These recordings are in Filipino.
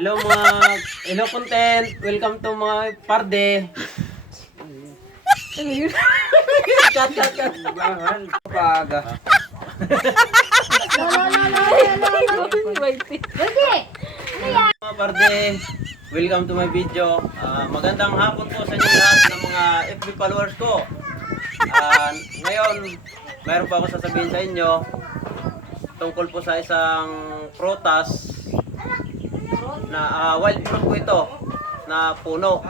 Hello content. Welcome to mga parde. Cut. Paga. Mga parde, welcome to my video. Magandang hapon po sa inyo lahat ng mga FB followers ko. Ngayon, mayroon pa ako sasabihin sa inyo tungkol po sa isang prutas na wild fruit po ito na puno.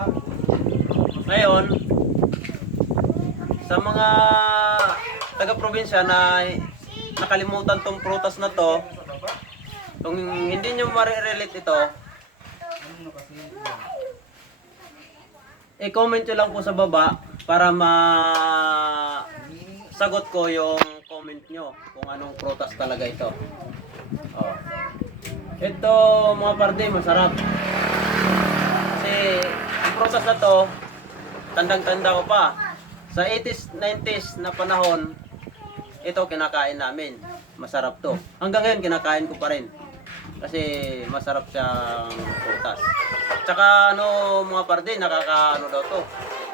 Ngayon, sa mga taga-probinsya na nakalimutan tong prutas na to, kung hindi nyo ma-relate ito, i-comment nyo lang po sa baba para sagot ko yung comment nyo kung anong prutas talaga ito. Oh. Ito mga parde, masarap. Kasi ang prutas na to, tandang-tanda ko pa. Sa 80s, 90s na panahon, ito kinakain namin. Masarap to. Hanggang ngayon kinakain ko pa rin. Kasi masarap siyang prutas. Tsaka mga parde, nakakaano daw to.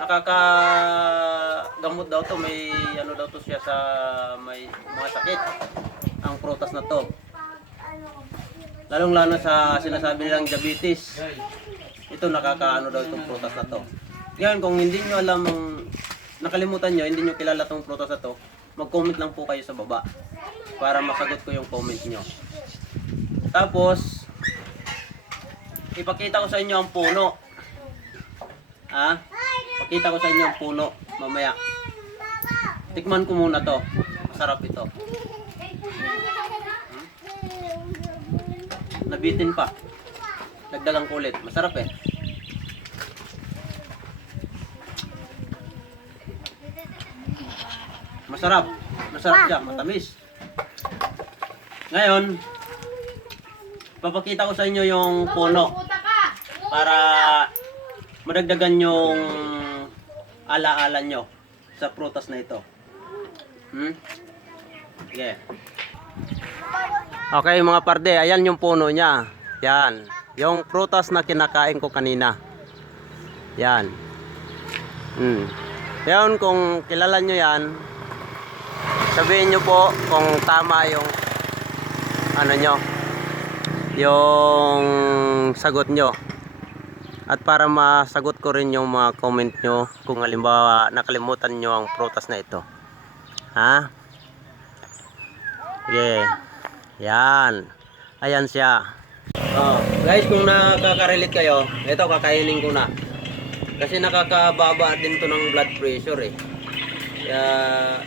Nakakagamot daw to. May daw to siya sa may mga sakit. Ang prutas na to. Lalong-lalo sa sinasabi nilang diabetes. Ito nakakaano daw itong prutas na to. Ngayon kung hindi nyo alam nakalimutan nyo, hindi nyo kilala itong prutas na to, mag-comment lang po kayo sa baba para masagot ko yung comment nyo. Tapos ipakita ko sa inyo ang puno. Pakita ko sa inyo ang puno mamaya. Tikman ko muna to. Masarap ito. Nabitin pa. Nagdalang kulit. Masarap eh. Masarap. Masarap siya. Matamis. Ngayon, papakita ko sa inyo yung puno para madagdagan yung ala-ala nyo sa prutas na ito. Yeah. Okay mga parde, ayan yung puno niya. Yan, yung prutas na kinakain ko kanina. Yan. Yan, kung kilala nyo yan, sabihin nyo po kung tama yung yung sagot nyo. At para masagot ko rin yung mga comment nyo kung halimbawa nakalimutan nyo ang prutas na ito. Yeah. Yan. Ayan siya. Guys, kung nakaka-relate kayo, ito kakainin ko na. Kasi nakakababa din to ng blood pressure eh. Kaya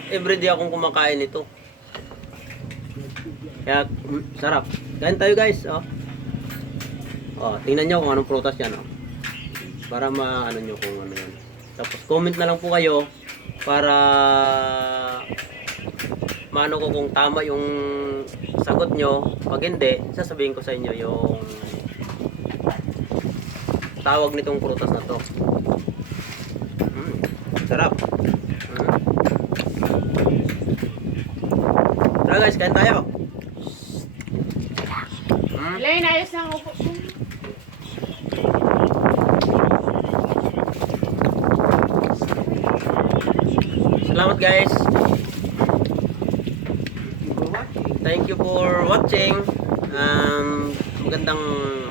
everyday akong kumakain ito. Kaya sarap. Kain tayo guys. Tingnan nyo kung anong prutas yan. Para maano nyo kung ano yan. Tapos comment na lang po kayo para maano ko kung tama yung sagot nyo. Pag hindi, sasabihin ko sa inyo yung tawag nitong prutas na to. Sarap. Tara guys, kain tayo. Elaine, ayos ng upo. Salamat guys. Thank you for watching. Magandang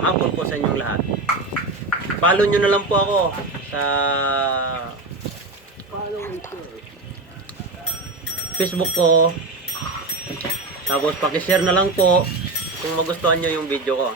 hapon po sa inyong lahat. Follow nyo na lang po ako sa Facebook ko. Tapos pakishare na lang po kung magustuhan nyo yung video ko.